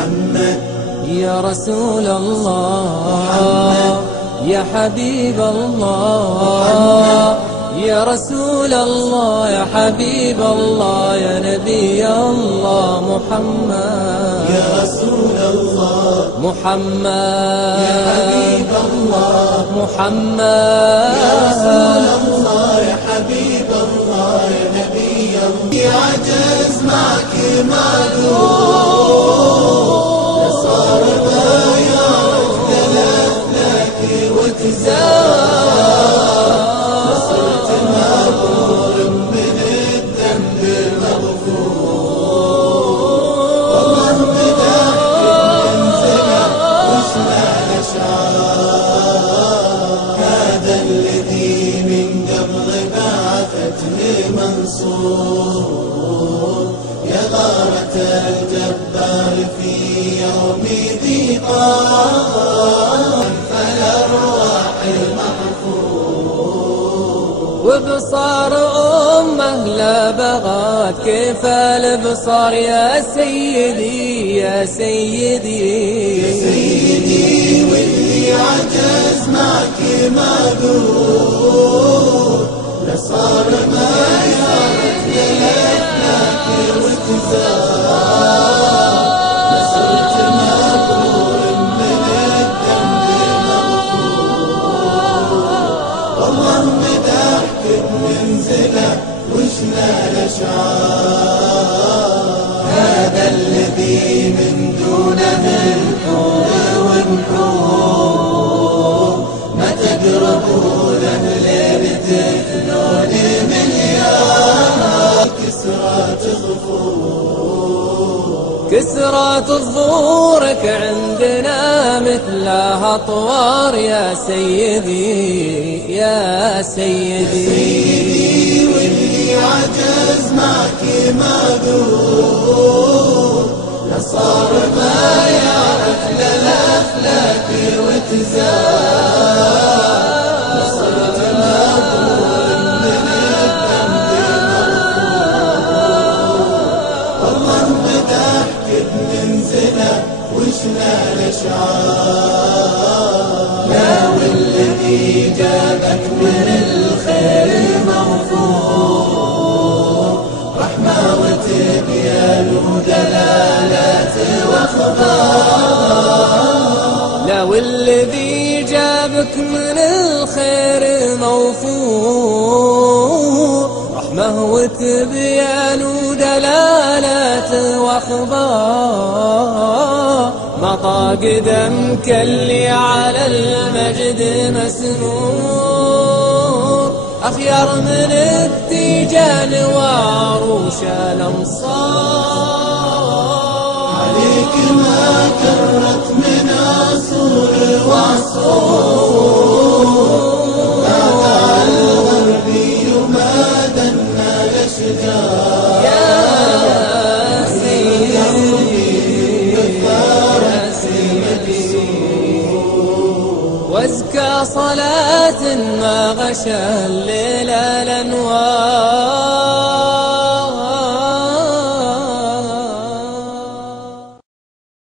محمد يا رسول الله يا حبيب الله يا رسول الله يا حبيب الله يا نبي الله محمد يا رسول الله محمد يا حبيب الله محمد يا رسول الله يا حبيب الله يا نبي الله عجز معك معذور صار ما يعرف ثلاث لك وتزار صرت مغفور من الذنب مغفور والله مدحك منزله واسمع الاشعار هذا الذي من قبل بعثته منصور يا غارة الجبار في يوم ضيقان فالأرواح المحفور وبصار أمه لا بغت كيف البصار يا سيدي يا سيدي يا سيدي واللي عجز معك معذور لصار ما يعرف لك وتزار لصرت مغفور من الذنب مغفور والله مدحك بمنزله وشنا الاشعار هذا الذي من دونه الكون ونحور ما تقربوا له لتثنون مليار كسرات الظهور كسرات ظهورك عندنا مثلها أطوار يا سيدي يا سيدي سيدي واللي عجز معك معذور لصار ما يعرف للأفلاك وتزار لصرت مغفور من الذنب مغفور والله مدحك بمنزله وشنا الاشعار لا والذي جابك من الخير المغفور رحمة وتبيان ودلالات واخبار لا والذي جابك من الخير موفور رحمة وتبيان ودلالات واخبار مطى قدمك اللي على المجد مسنور أخيار من التيجان وعروش الأنصار عليك ما كرت من عصور وعصور مع الغربي ما دنا الأشجار يا سيدي يا سيدي وازكى صلاة ما غشى الليل الأنوار